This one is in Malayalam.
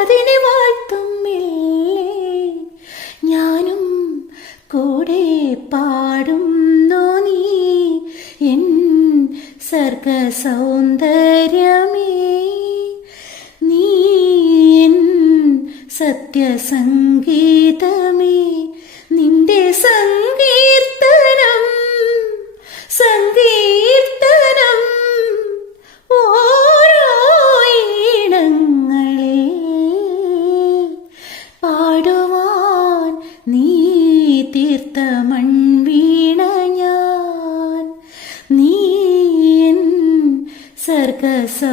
അതിനെ വാഴ്ത്തുന്നില്ലേ? ഞാനും കൂടെ പാടുന്നു നീ. എൻ സർഗ സൗന്ദര്യമേ നീ എൻ സത്യസംഗീതമേ. പാടുവാൻ നീ തീർത്ത മൺവീണ ഞാൻ. നീ എൻ സർഗസൗന്ദര്യമേ